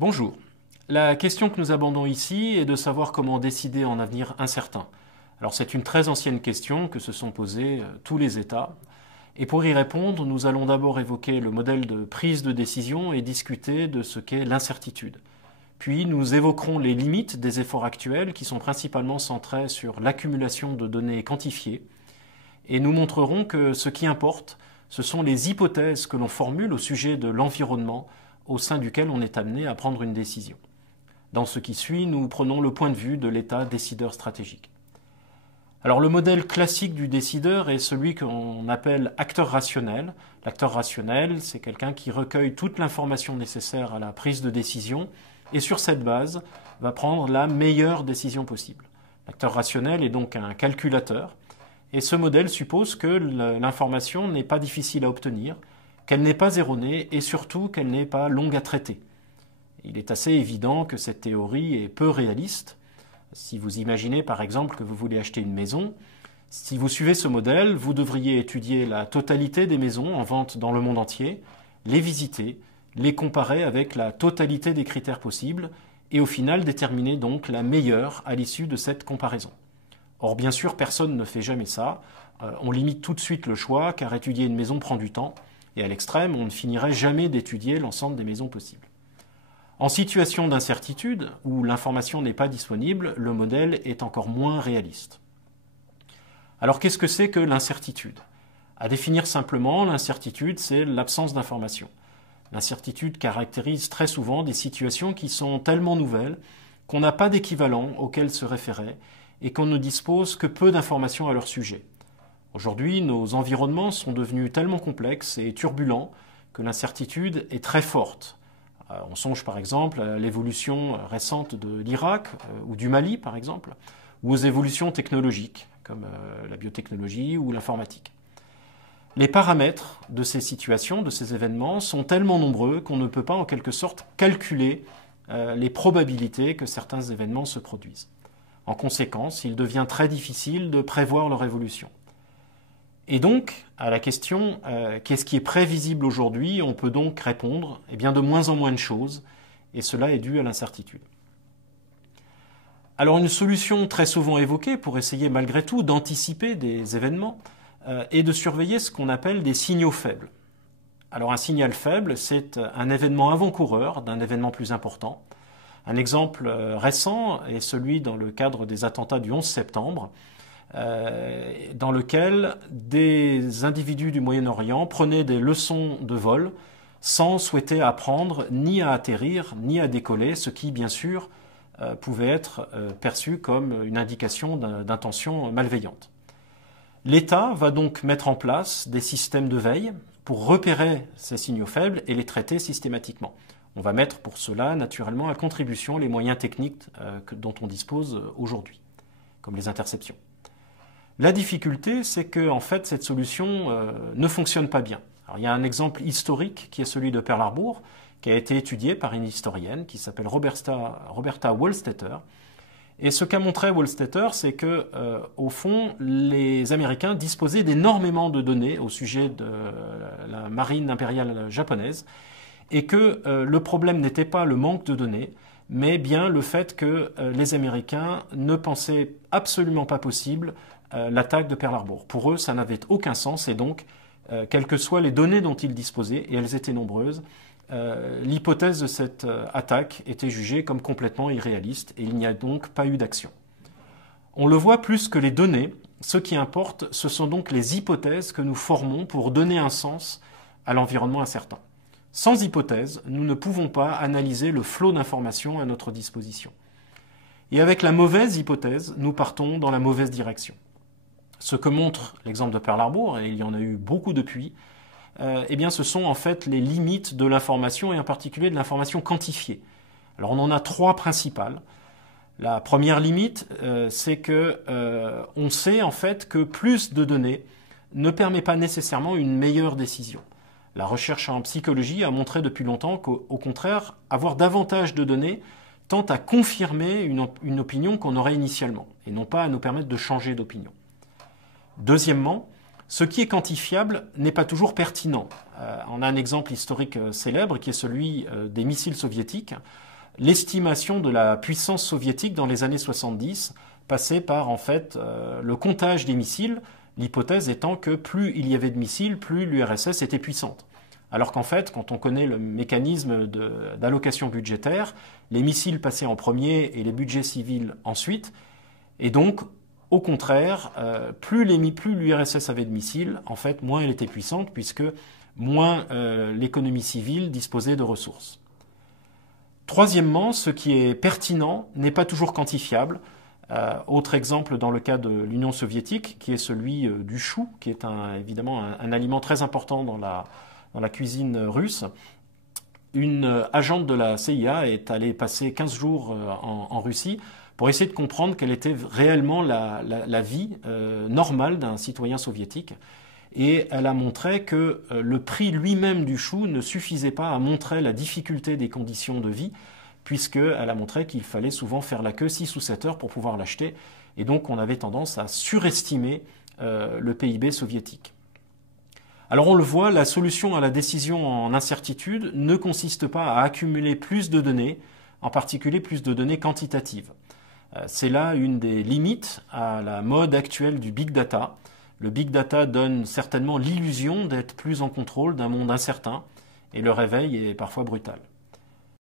Bonjour. La question que nous abordons ici est de savoir comment décider en avenir incertain. Alors c'est une très ancienne question que se sont posées tous les États. Et pour y répondre, nous allons d'abord évoquer le modèle de prise de décision et discuter de ce qu'est l'incertitude. Puis nous évoquerons les limites des efforts actuels qui sont principalement centrés sur l'accumulation de données quantifiées. Et nous montrerons que ce qui importe, ce sont les hypothèses que l'on formule au sujet de l'environnement au sein duquel on est amené à prendre une décision. Dans ce qui suit, nous prenons le point de vue de l'État décideur stratégique. Alors le modèle classique du décideur est celui qu'on appelle acteur rationnel. L'acteur rationnel, c'est quelqu'un qui recueille toute l'information nécessaire à la prise de décision et sur cette base va prendre la meilleure décision possible. L'acteur rationnel est donc un calculateur et ce modèle suppose que l'information n'est pas difficile à obtenir, qu'elle n'est pas erronée et surtout qu'elle n'est pas longue à traiter. Il est assez évident que cette théorie est peu réaliste. Si vous imaginez par exemple que vous voulez acheter une maison, si vous suivez ce modèle, vous devriez étudier la totalité des maisons en vente dans le monde entier, les visiter, les comparer avec la totalité des critères possibles et au final déterminer donc la meilleure à l'issue de cette comparaison. Or bien sûr, personne ne fait jamais ça. On limite tout de suite le choix car étudier une maison prend du temps et à l'extrême, on ne finirait jamais d'étudier l'ensemble des maisons possibles. En situation d'incertitude, où l'information n'est pas disponible, le modèle est encore moins réaliste. Alors qu'est-ce que c'est que l'incertitude? À définir simplement, l'incertitude, c'est l'absence d'information. L'incertitude caractérise très souvent des situations qui sont tellement nouvelles qu'on n'a pas d'équivalent auquel se référer et qu'on ne dispose que peu d'informations à leur sujet. Aujourd'hui, nos environnements sont devenus tellement complexes et turbulents que l'incertitude est très forte. On songe par exemple à l'évolution récente de l'Irak ou du Mali par exemple, ou aux évolutions technologiques comme la biotechnologie ou l'informatique. Les paramètres de ces situations, de ces événements sont tellement nombreux qu'on ne peut pas en quelque sorte calculer les probabilités que certains événements se produisent. En conséquence, il devient très difficile de prévoir leur évolution. Et donc, à la question qu'est-ce qui est prévisible aujourd'hui, on peut donc répondre eh bien, de moins en moins de choses, et cela est dû à l'incertitude. Alors une solution très souvent évoquée pour essayer malgré tout d'anticiper des événements est de surveiller ce qu'on appelle des signaux faibles. Alors un signal faible, c'est un événement avant-coureur d'un événement plus important. Un exemple récent est celui dans le cadre des attentats du 11 septembre, dans lequel des individus du Moyen-Orient prenaient des leçons de vol sans souhaiter apprendre ni à atterrir ni à décoller, ce qui bien sûr pouvait être perçu comme une indication d'intention malveillante. L'État va donc mettre en place des systèmes de veille pour repérer ces signaux faibles et les traiter systématiquement. On va mettre pour cela naturellement à contribution les moyens techniques dont on dispose aujourd'hui, comme les interceptions. La difficulté, c'est que en fait, cette solution ne fonctionne pas bien. Alors, il y a un exemple historique qui est celui de Pearl Harbor, qui a été étudié par une historienne qui s'appelle Roberta Wohlstetter. Et ce qu'a montré Wohlstetter, c'est que, au fond, les Américains disposaient d'énormément de données au sujet de la marine impériale japonaise, et que le problème n'était pas le manque de données, mais bien le fait que les Américains ne pensaient absolument pas possible l'attaque de Pearl Harbor. Pour eux, ça n'avait aucun sens et donc, quelles que soient les données dont ils disposaient, et elles étaient nombreuses, l'hypothèse de cette attaque était jugée comme complètement irréaliste et il n'y a donc pas eu d'action. On le voit plus que les données, ce qui importe, ce sont donc les hypothèses que nous formons pour donner un sens à l'environnement incertain. Sans hypothèse, nous ne pouvons pas analyser le flot d'informations à notre disposition. Et avec la mauvaise hypothèse, nous partons dans la mauvaise direction. Ce que montre l'exemple de Pearl Harbor, et il y en a eu beaucoup depuis, eh bien ce sont en fait les limites de l'information et en particulier de l'information quantifiée. Alors on en a trois principales. La première limite, c'est que on sait en fait que plus de données ne permet pas nécessairement une meilleure décision. La recherche en psychologie a montré depuis longtemps qu'au contraire, avoir davantage de données tend à confirmer une opinion qu'on aurait initialement, et non pas à nous permettre de changer d'opinion. Deuxièmement, Ce qui est quantifiable n'est pas toujours pertinent. On a un exemple historique célèbre qui est celui des missiles soviétiques. L'estimation de la puissance soviétique dans les années 70 passait par en fait le comptage des missiles, l'hypothèse étant que plus il y avait de missiles, plus l'URSS était puissante. Alors qu'en fait, quand on connaît le mécanisme d'allocation budgétaire, les missiles passaient en premier et les budgets civils ensuite, et donc au contraire, plus l'URSS avait de missiles, en fait, moins elle était puissante, puisque moins l'économie civile disposait de ressources. Troisièmement, ce qui est pertinent n'est pas toujours quantifiable. Autre exemple dans le cas de l'Union soviétique, qui est celui du chou, qui est évidemment un aliment très important dans la cuisine russe. Une agente de la CIA est allée passer 15 jours en Russie pour essayer de comprendre quelle était réellement la vie normale d'un citoyen soviétique. Et elle a montré que le prix lui-même du chou ne suffisait pas à montrer la difficulté des conditions de vie, puisqu'elle a montré qu'il fallait souvent faire la queue 6 ou 7 heures pour pouvoir l'acheter. Et donc on avait tendance à surestimer le PIB soviétique. Alors on le voit, la solution à la décision en incertitude ne consiste pas à accumuler plus de données, en particulier plus de données quantitatives. C'est là une des limites à la mode actuelle du big data. Le big data donne certainement l'illusion d'être plus en contrôle d'un monde incertain, et le réveil est parfois brutal.